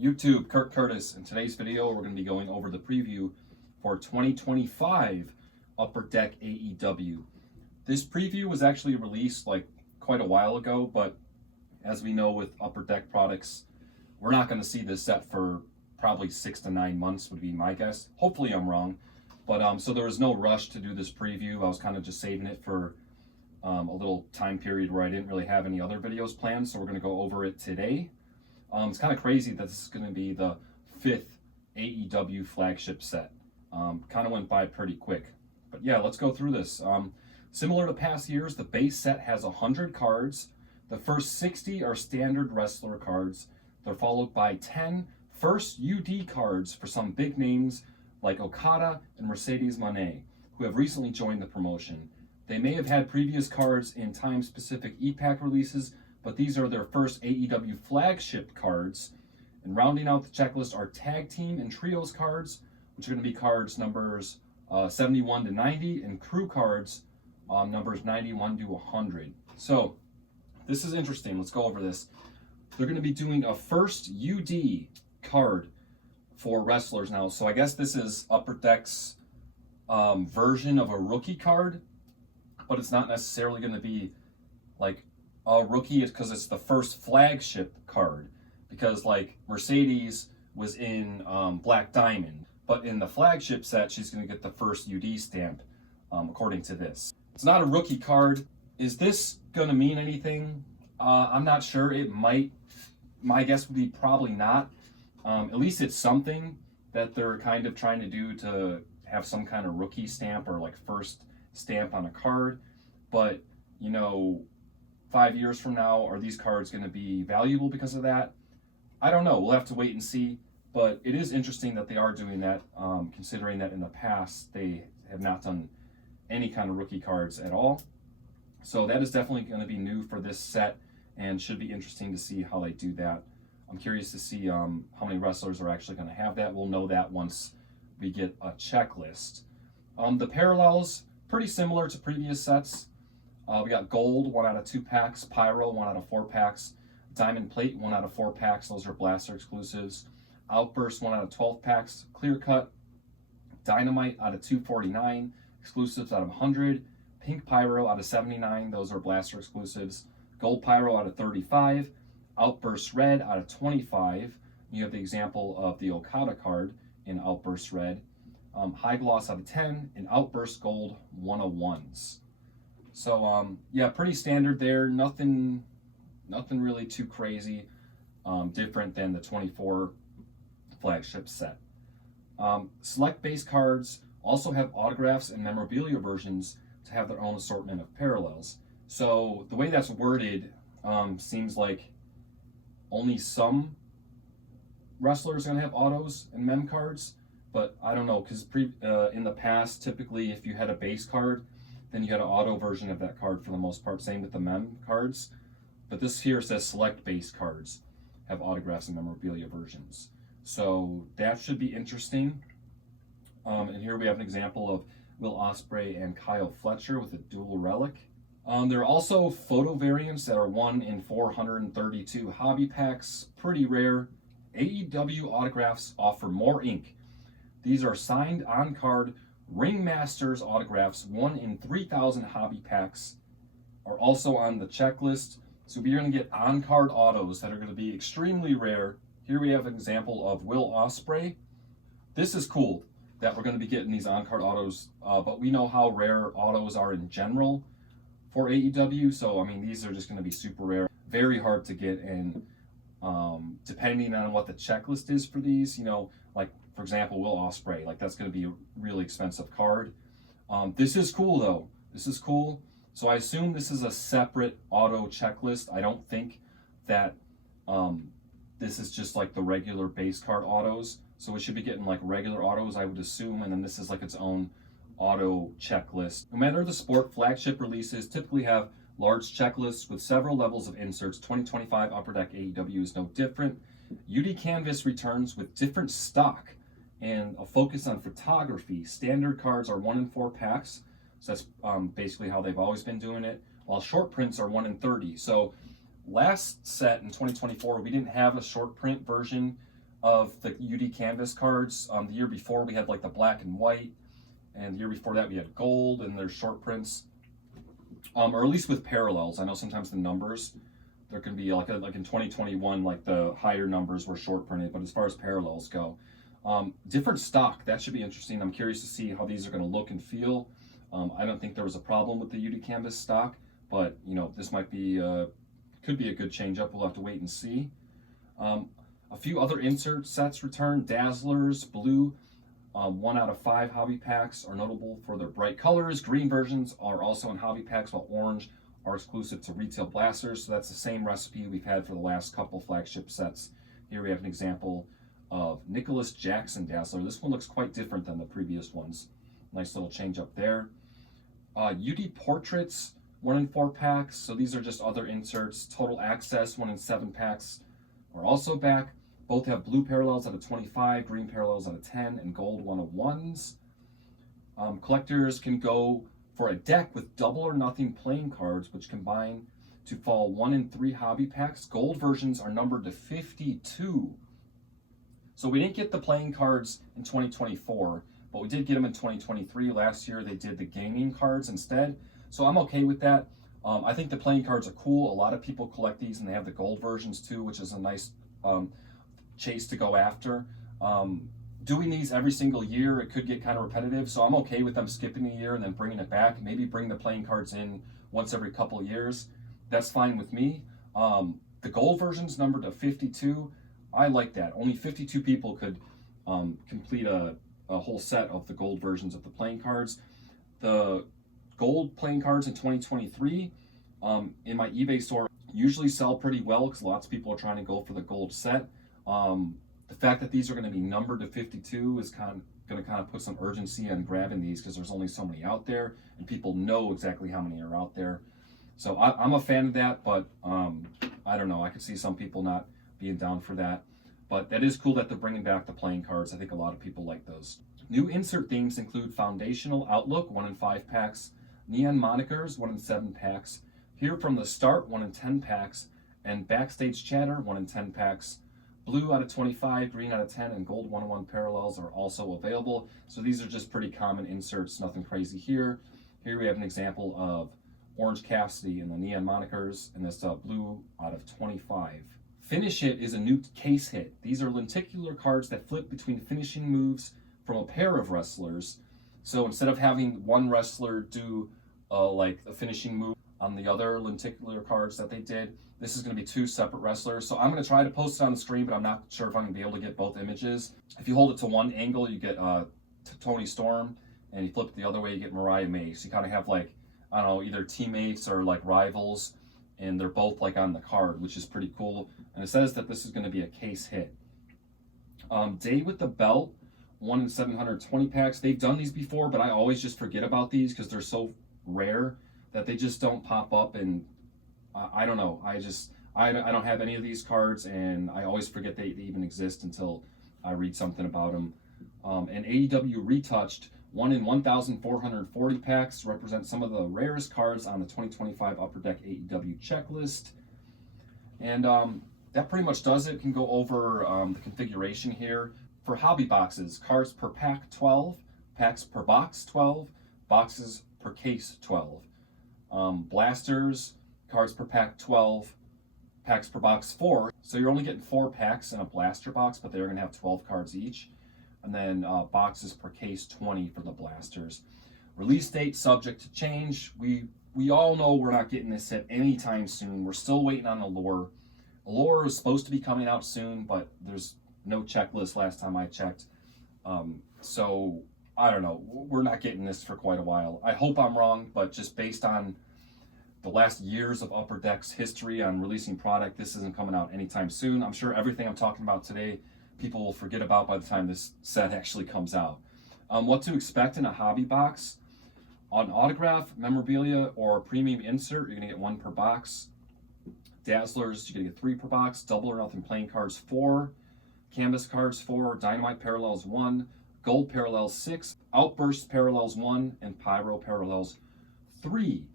YouTube, Kurt Curtis. In today's video, we're going to be going over the preview for 2025 Upper Deck AEW. This preview was actually released like quite a while ago, but as we know with Upper Deck products, we're not going to see this set for probably 6 to 9 months would be my guess. Hopefully I'm wrong. But so there was no rush to do this preview. I was kind of just saving it for a little time period where I didn't really have any other videos planned, so we're going to go over it today. It's kind of crazy that this is going to be the 5th AEW flagship set. Kind of went by pretty quick. But yeah, let's go through this. Similar to past years, the base set has 100 cards. The first 60 are standard wrestler cards. They're followed by 10 first UD cards for some big names like Okada and Mercedes Moné, who have recently joined the promotion. They may have had previous cards in time-specific E-Pack releases, but these are their first AEW flagship cards. And rounding out the checklist are tag team and trios cards, which are going to be cards numbers 71 to 90, and crew cards numbers 91 to 100. So this is interesting. Let's go over this. They're going to be doing a first UD card for wrestlers now. So I guess this is Upper Deck's version of a rookie card, but it's not necessarily going to be like a rookie because it's the first flagship card. Because like Mercedes was in Black Diamond, but in the flagship set, she's going to get the first UD stamp, according to this. It's not a rookie card. Is this going to mean anything? I'm not sure. It might. My guess would be probably not. At least it's something that they're kind of trying to do to have some kind of rookie stamp or like first stamp on a card. But, you know, 5 years from now, are these cards going to be valuable because of that? I don't know. We'll have to wait and see. But it is interesting that they are doing that, considering that in the past they have not done any kind of rookie cards at all. So that is definitely going to be new for this set and should be interesting to see how they do that. I'm curious to see how many wrestlers are actually going to have that. We'll know that once we get a checklist. The parallels, pretty similar to previous sets. We got Gold, 1 out of 2 packs. Pyro, 1 out of 4 packs. Diamond Plate, 1 out of 4 packs. Those are Blaster exclusives. Outburst, 1 out of 12 packs. Clear Cut. Dynamite out of 249. Exclusives out of 100. Pink Pyro out of 79. Those are Blaster exclusives. Gold Pyro out of 35. Outburst Red out of 25. You have the example of the Okada card in Outburst Red. High Gloss out of 10, and Outburst Gold 101s. So yeah, pretty standard there. Nothing really too crazy, different than the 24 flagship set. Select base cards also have autographs and memorabilia versions to have their own assortment of parallels. So the way that's worded seems like only some wrestlers are going to have autos and mem cards, but I don't know, because in the past, typically if you had a base card, then you had an auto version of that card for the most part, same with the mem cards. But this here says select base cards have autographs and memorabilia versions. So that should be interesting. And here we have an example of Will Ospreay and Kyle Fletcher with a dual relic. There are also photo variants that are 1 in 432 hobby packs, pretty rare. AEW autographs offer more ink. These are signed on-card Ringmasters autographs, 1 in 3,000 hobby packs, are also on the checklist. So we're going to get on-card autos that are going to be extremely rare. Here we have an example of Will Ospreay. This is cool that we're going to be getting these on-card autos, but we know how rare autos are in general for AEW, so I mean these are just going to be super rare, very hard to get, and depending on what the checklist is for these, you know, like for example Will Ospreay, like that's going to be a really expensive card. This is cool though. This is cool. So I assume this is a separate auto checklist. I don't think that this is just like the regular base card autos. So we should be getting like regular autos, I would assume, and then this is like its own auto checklist. No matter the sport, flagship releases typically have large checklists with several levels of inserts. 2025 Upper Deck AEW is no different. UD Canvas returns with different stock and a focus on photography. Standard cards are 1 in 4 packs, so that's basically how they've always been doing it, while short prints are 1 in 30. So last set in 2024, we didn't have a short print version of the UD Canvas cards. The year before we had like the black and white, and the year before that we had gold, and there's short prints. Or at least with parallels. I know sometimes the numbers, there can be like in 2021, like the higher numbers were short printed, but as far as parallels go, different stock, that should be interesting. I'm curious to see how these are going to look and feel. I don't think there was a problem with the UD Canvas stock, but you know, this might be could be a good change up. We'll have to wait and see. A few other insert sets return. Dazzlers blue, 1 out of 5 hobby packs are notable for their bright colors. Green versions are also in hobby packs, while orange are exclusive to retail blasters. So that's the same recipe we've had for the last couple flagship sets. Here we have an example of Nicholas Jackson Dazzler. This one looks quite different than the previous ones. Nice little change up there. UD Portraits, 1 in 4 packs. So these are just other inserts. Total Access, 1 in 7 packs are also back. Both have blue parallels out of 25, green parallels out of 10, and gold 1 of 1s. Collectors can go for a deck with double or nothing playing cards, which combine to fall 1 in 3 hobby packs. Gold versions are numbered to 52. So we didn't get the playing cards in 2024, but we did get them in 2023. Last year they did the gaming cards instead. So I'm okay with that. I think the playing cards are cool. A lot of people collect these, and they have the gold versions too, which is a nice chase to go after. Doing these every single year, it could get kind of repetitive, so I'm okay with them skipping a year and then bringing it back. Maybe bring the playing cards in once every couple of years. That's fine with me. The gold version's numbered to 52. I like that. Only 52 people could complete a whole set of the gold versions of the playing cards. The gold playing cards in 2023 in my eBay store usually sell pretty well because lots of people are trying to go for the gold set. The fact that these are going to be numbered to 52 is going to put some urgency on grabbing these because there's only so many out there, and people know exactly how many are out there. So I'm a fan of that, but I don't know. I could see some people not being down for that. But that is cool that they're bringing back the playing cards. I think a lot of people like those. New insert themes include Foundational Outlook, 1 in 5 packs, Neon Monikers, 1 in 7 packs, Here from the Start, 1 in 10 packs, and Backstage Chatter, 1 in 10 packs. Blue out of 25, green out of 10, and gold 1 in 1 parallels are also available. So these are just pretty common inserts, nothing crazy here. Here we have an example of Orange Cassidy and the Neon Monikers, and this blue out of 25. Finish Hit is a new case hit. These are lenticular cards that flip between finishing moves from a pair of wrestlers. So instead of having one wrestler do like a finishing move on the other lenticular cards that they did, this is going to be 2 separate wrestlers. So I'm going to try to post it on the screen, but I'm not sure if I'm going to be able to get both images. If you hold it to one angle, you get Tony Storm, and you flip it the other way, you get Mariah May. So you kind of have like, I don't know, either teammates or like rivals, and they're both like on the card, which is pretty cool. And it says that this is going to be a case hit. Day with the Belt, 1 in 720 packs. They've done these before, but I always just forget about these because they're so rare that they just don't pop up, and I don't know. I don't have any of these cards, and I always forget they even exist until I read something about them. And AEW Retouched, 1 in 1,440 packs, represent some of the rarest cards on the 2025 Upper Deck AEW checklist. And that pretty much does it. Can go over the configuration here. For hobby boxes, cards per pack 12, packs per box 12, boxes per case 12. Blasters, cards per pack 12, packs per box 4. So you're only getting 4 packs in a blaster box, but they're going to have 12 cards each. And then boxes per case 20 for the blasters. Release date subject to change. We all know we're not getting this set anytime soon. We're still waiting on Allure. Allure is supposed to be coming out soon, but there's no checklist last time I checked. So I don't know. We're not getting this for quite a while. I hope I'm wrong, but just based on the last years of Upper Deck's history on releasing product, this isn't coming out anytime soon. I'm sure everything I'm talking about today, people will forget about by the time this set actually comes out. What to expect in a hobby box. On autograph, memorabilia, or premium insert, you're going to get 1 per box. Dazzlers, you're going to get 3 per box. Double or Nothing playing cards 4. Canvas cards 4. Dynamite parallels 1. Gold parallels 6. Outburst parallels 1. And Pyro parallels 3.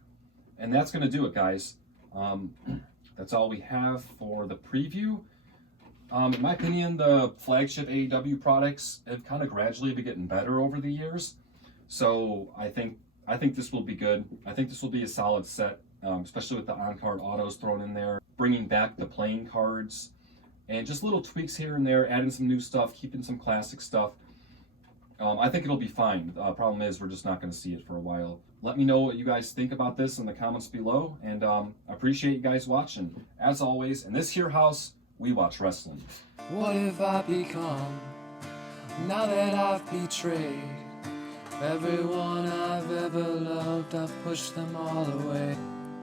And that's going to do it, guys. That's all we have for the preview. In my opinion, the flagship AEW products have kind of gradually been getting better over the years. So I think this will be good. I think this will be a solid set, especially with the on-card autos thrown in there, bringing back the playing cards, and just little tweaks here and there, adding some new stuff, keeping some classic stuff. I think it'll be fine. The problem is we're just not going to see it for a while. Let me know what you guys think about this in the comments below, and I appreciate you guys watching. As always, in this here house, we watch wrestling. What have I become now that I've betrayed everyone I've ever loved? I've pushed them all away.